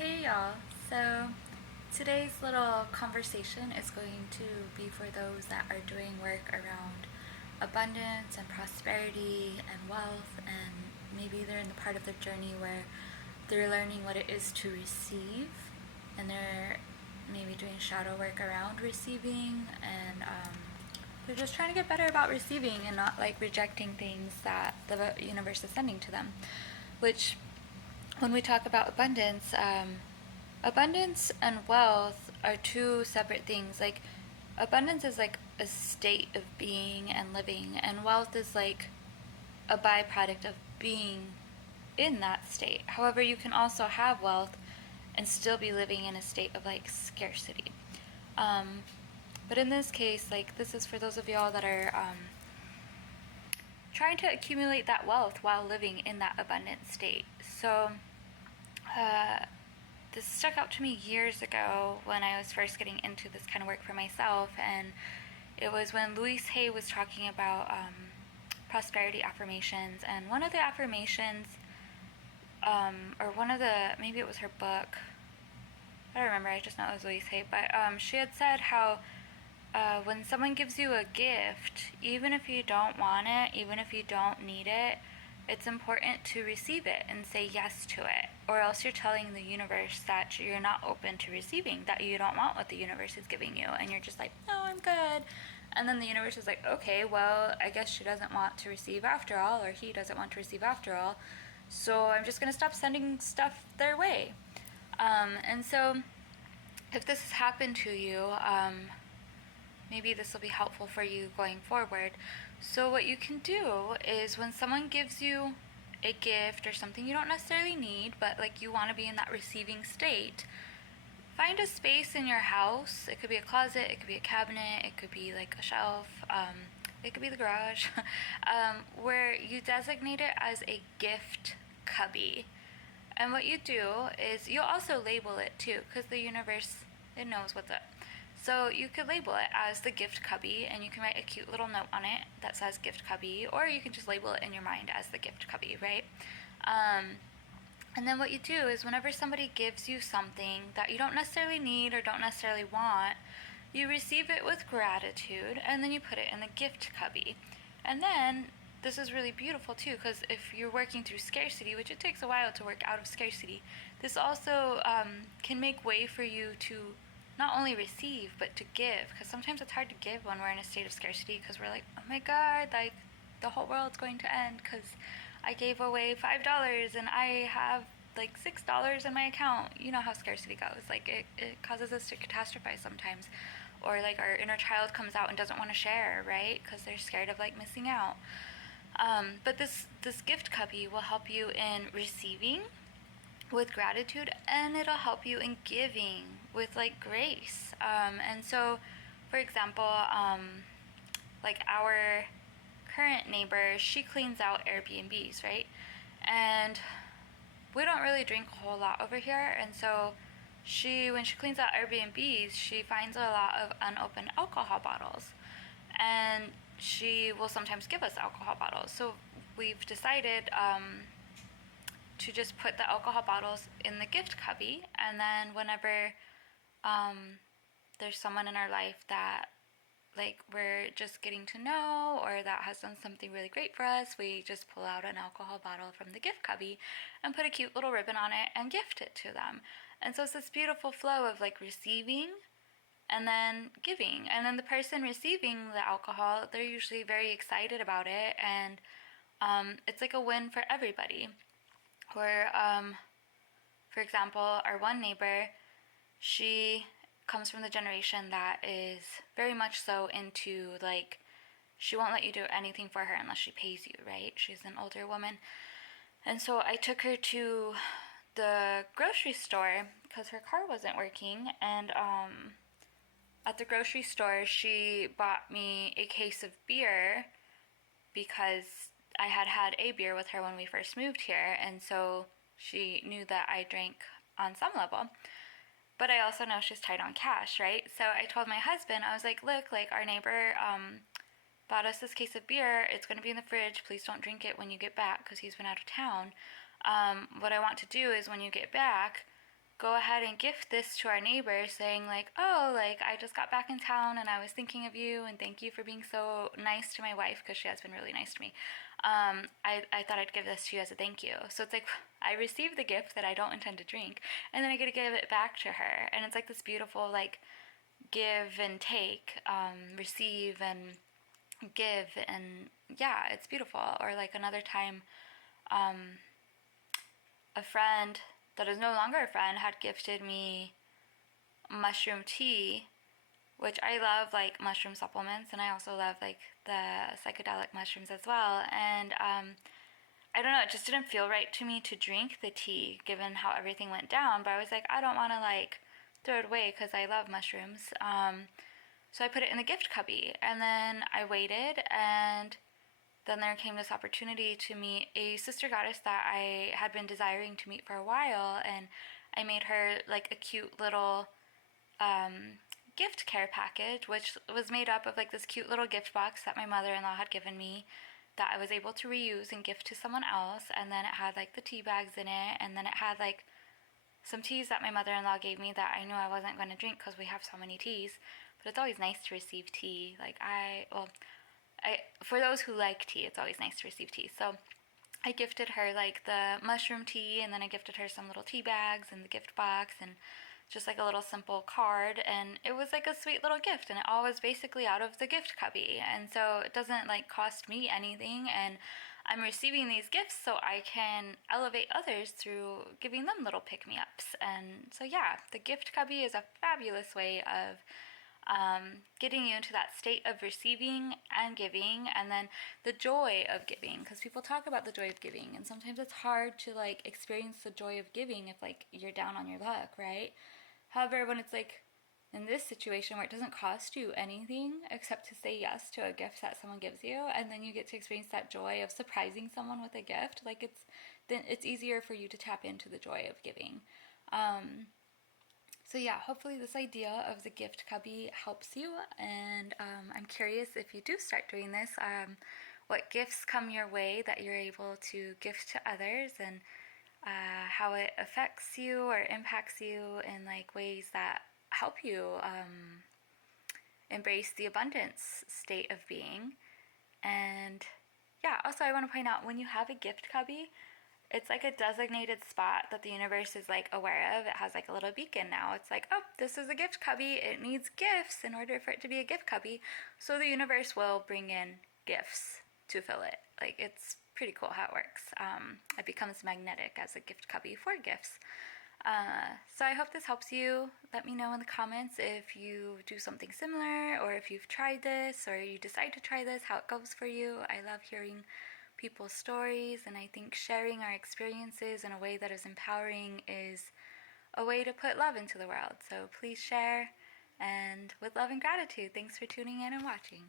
Hey y'all, so today's little conversation is going to be for those that are doing work around abundance and prosperity and wealth, and maybe they're in the part of their journey where they're learning what it is to receive, and they're maybe doing shadow work around receiving, and they're just trying to get better about receiving and not like rejecting things that the universe is sending to them, which when we talk about abundance, abundance and wealth are two separate things. Like, abundance is like a state of being and living, and wealth is like a byproduct of being in that state. However, you can also have wealth and still be living in a state of like scarcity. But in this case, like, this is for those of y'all that are trying to accumulate that wealth while living in that abundant state. So, this stuck out to me years ago when I was first getting into this kind of work for myself, and it was when Louise Hay was talking about prosperity affirmations, and one of the affirmations, or one of the, maybe it was her book, I don't remember, I just know it was Louise Hay, but she had said how when someone gives you a gift, even if you don't want it, even if you don't need it, it's important to receive it and say yes to it, or else you're telling the universe that you're not open to receiving, that you don't want what the universe is giving you, and you're just like, no, I'm good. And then the universe is like, okay, well, I guess she doesn't want to receive after all, or he doesn't want to receive after all, so I'm just going to stop sending stuff their way. And so if this has happened to you, maybe this will be helpful for you going forward. So what you can do is, when someone gives you a gift or something you don't necessarily need, but like you want to be in that receiving state, find a space in your house. It could be a closet, it could be a cabinet, it could be like a shelf, it could be the garage, where you designate it as a gift cubby. And what you do is, you'll also label it too, because the universe, it knows what's up. So you could label it as the gift cubby, and you can write a cute little note on it that says gift cubby, or you can just label it in your mind as the gift cubby, right? And then what you do is, whenever somebody gives you something that you don't necessarily need or don't necessarily want, you receive it with gratitude, and then you put it in the gift cubby. And then, this is really beautiful too, because if you're working through scarcity, which it takes a while to work out of scarcity, this also can make way for you to not only receive, but to give, because sometimes it's hard to give when we're in a state of scarcity, because we're like, oh my god, like, the whole world's going to end because I gave away $5 and I have like $6 in my account. You know how scarcity goes. Like, it causes us to catastrophize sometimes, or like our inner child comes out and doesn't want to share, right, because they're scared of like missing out. But this gift cubby will help you in receiving with gratitude, and it'll help you in giving with like grace. And so, for example, like our current neighbor, she cleans out Airbnbs, right? And we don't really drink a whole lot over here, and so when she cleans out Airbnbs, she finds a lot of unopened alcohol bottles, and she will sometimes give us alcohol bottles. So we've decided to just put the alcohol bottles in the gift cubby, and then whenever there's someone in our life that like we're just getting to know, or that has done something really great for us, we just pull out an alcohol bottle from the gift cubby and put a cute little ribbon on it and gift it to them. And so it's this beautiful flow of like receiving and then giving. And then the person receiving the alcohol, they're usually very excited about it, and it's like a win for everybody. Where, for example, our one neighbor, she comes from the generation that is very much so into, like, she won't let you do anything for her unless she pays you, right? She's an older woman. And so I took her to the grocery store because her car wasn't working, and at the grocery store, she bought me a case of beer because I had had a beer with her when we first moved here, and so she knew that I drank on some level. But I also know she's tight on cash, right? So I told my husband, I was like, look, like, our neighbor bought us this case of beer. It's going to be in the fridge. Please don't drink it when you get back, because he's been out of town. What I want to do is, when you get back, go ahead and gift this to our neighbor, saying like, oh, like I just got back in town and I was thinking of you and thank you for being so nice to my wife, because she has been really nice to me. I thought I'd give this to you as a thank you. So it's like I received the gift that I don't intend to drink, and then I get to give it back to her, and it's like this beautiful like give and take, receive and give, and yeah, it's beautiful. Or like another time, a friend that is no longer a friend had gifted me mushroom tea, which I love, like mushroom supplements, and I also love like the psychedelic mushrooms as well. And I don't know, it just didn't feel right to me to drink the tea given how everything went down. But I was like, I don't want to like throw it away because I love mushrooms. So I put it in the gift cubby, and then I waited, and then there came this opportunity to meet a sister goddess that I had been desiring to meet for a while, and I made her like a cute little gift care package, which was made up of like this cute little gift box that my mother-in-law had given me that I was able to reuse and gift to someone else. And then it had like the tea bags in it, and then it had like some teas that my mother-in-law gave me that I knew I wasn't going to drink because we have so many teas. But it's always nice to receive tea. Like for those who like tea, it's always nice to receive tea. So I gifted her like the mushroom tea, and then I gifted her some little tea bags and the gift box, and just like a little simple card. And it was like a sweet little gift, and it all was basically out of the gift cubby. And so it doesn't like cost me anything, and I'm receiving these gifts so I can elevate others through giving them little pick-me-ups. And so yeah, the gift cubby is a fabulous way of getting you into that state of receiving and giving, and then the joy of giving, because people talk about the joy of giving, and sometimes it's hard to like experience the joy of giving if like you're down on your luck, right? However, when it's like in this situation where it doesn't cost you anything except to say yes to a gift that someone gives you, and then you get to experience that joy of surprising someone with a gift, like it's easier for you to tap into the joy of giving. So yeah, hopefully this idea of the gift cubby helps you, and I'm curious if you do start doing this, what gifts come your way that you're able to gift to others, and how it affects you or impacts you in like ways that help you embrace the abundance state of being. And yeah, also I want to point out, when you have a gift cubby, it's like a designated spot that the universe is like aware of. It has like a little beacon now. It's like, oh, this is a gift cubby. It needs gifts in order for it to be a gift cubby. So the universe will bring in gifts to fill it. Like, it's pretty cool how it works. It becomes magnetic as a gift cubby for gifts. So I hope this helps you. Let me know in the comments if you do something similar, or if you've tried this, or you decide to try this, how it goes for you. I love hearing people's stories, and I think sharing our experiences in a way that is empowering is a way to put love into the world. So please share, and with love and gratitude, thanks for tuning in and watching.